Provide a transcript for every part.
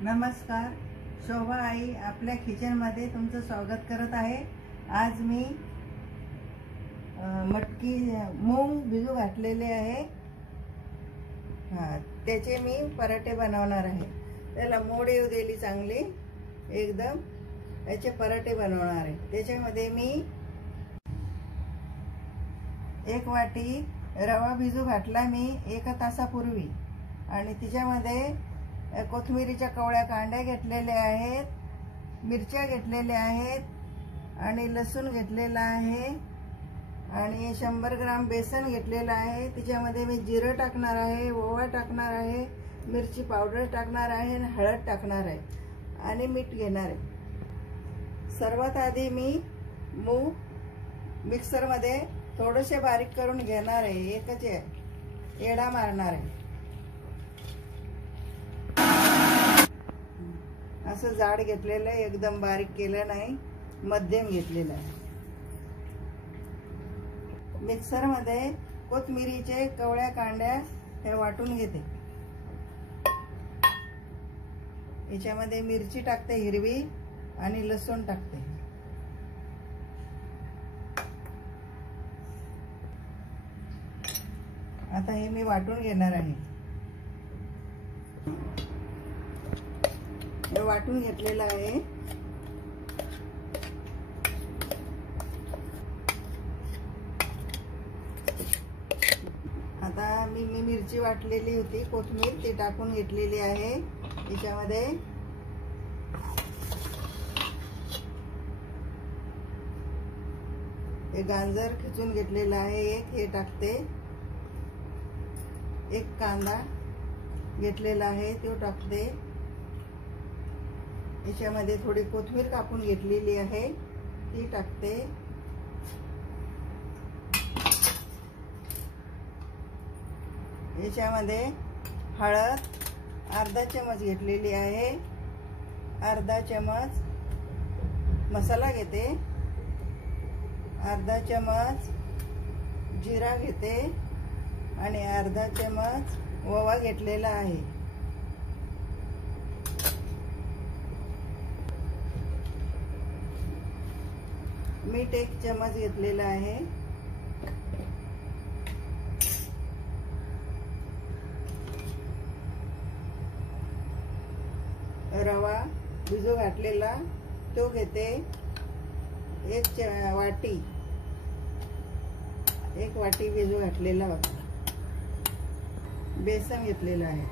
नमस्कार, शोभा आई आपल्या किचनमध्ये तुमचं स्वागत करत आहे। आज मी मटकी मूग भिजू घातलेले आहे। त्याचे मी पराठे बनवणार आहे। त्याला मोड येऊ दिली चांगली एकदम, याचे पराठे बनवणार आहे। त्याच्यामध्ये मी 1 वाटी रवा भिजू घातला मी 1 तासापूर्वी, आणि तिच्यामध्ये कोथिंबीरीच्या कवळ्या कांड्या घेतलेल्या आहेत, मिरच्या घेतलेल्या आहेत, आणि लसूण घेतलेला आहे, आणि 100 ग्राम बेसन घेतलेला आहे। तिच्यामध्ये मी जिरं टाकणार आहे, ओवा टाकणार आहे, मिरची पावडर टाकणार आहे, आणि हळद टाकणार आहे, आणि मीठ घेणार आहे। सर्वात आधी मी मूग मिक्सरमध्ये थोडेसे बारीक करून घेणार आहे। एकच येडा मारणार आहे। असं जाड घेतलेलं आहे, एकदम बारीक केलं नाही, मध्यम घेतलेलं आहे। मिक्सरमध्ये कोथिंबीरीचे कवळ्या कांड्या हे वाटून घेते। याच्यामध्ये मिरची टाकते हिरवी, आणि लसूण टाकते। आता हे मी वाटून घेणार आहे। हे वाटून घेतलेलं आहे। आता मी मिरची वाटलेली होती, कोथिंबीर ती टाकून घेतलेली आहे। याच्यामध्ये हे गाजर खिचून घेतलेलं आहे हे टाकते। एक कांदा घेतलेला आहे तो टाकते। याच्यामध्ये थोडी कोथिंबीर कापून घेतलेली आहे ती टाकते। याच्यामध्ये हळद अर्धा चमच घेतलेली आहे, अर्धा चमच मसाला घेते, अर्धा चमच जिरा घेते, आणि अर्धा चमच ओवा घेतलेला आहे। मीठ 1 चमच घेतलेला आहे। रवा भिजू घातलेला तो घेते 1 वाटी भिजू घातलेला होता। बेसन घेतलेलं आहे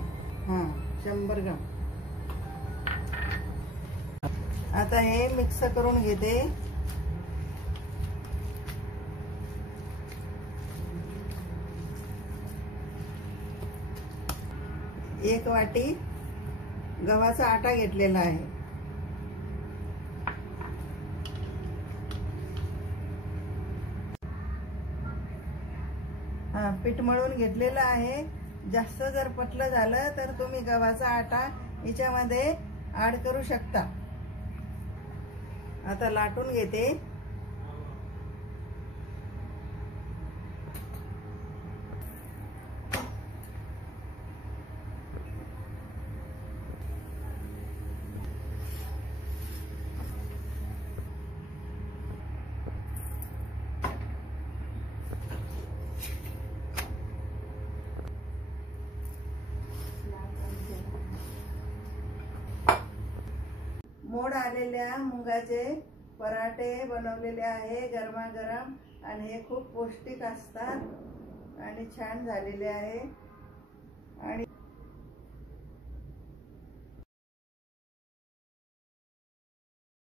100 ग्राम। आता हे मिक्स करून घेते। 1 वाटी गव्हाचा आटा घेतलेला आहे। पीठ मळून घेतलेलं आहे। जास्त जर पतलं झालं तर तुम्ही गव्हाचा आटा याच्यामध्ये ऍड करू शकता। आता लाटून घेते। मोड आलेल्या मुगाचे पराठे बनवलेले आहे गरमागरम, आणि हे खूप पौष्टिक असतात आणि छान झालेले आहे।